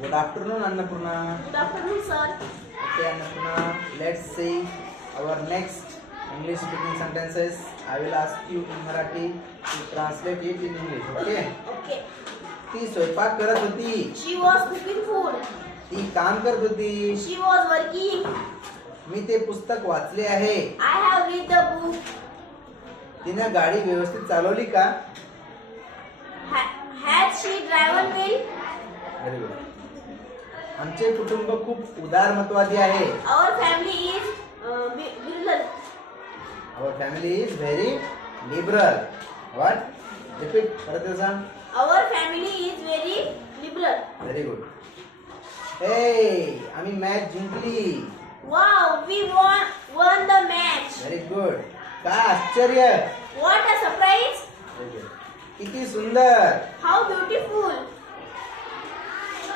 Good afternoon, Annapurna. Good afternoon, sir. Okay, Annapurna, let's see our next English speaking sentences. I will ask you in Marathi to translate it in English. Okay? Okay. ती स्वयंपाक करत होती. She was cooking food. ती काम करत होती. She was working. मी ते पुस्तक वाचले आहे. I have read the book. तिने गाडी व्यवस्थित चालवली का? Has she driven well? Very good. आमचे कुटुंब खूप उदारमतवादी आहे. Our family is liberal. Our family is very liberal. What? Repeat. परत एकदा सांग. Our family is very liberal. Very good. हे आम्ही मॅच जिंकली. Wow, we won the match. Very good. काय आश्चर्य. What a surprise. किती सुंदर. How beautiful.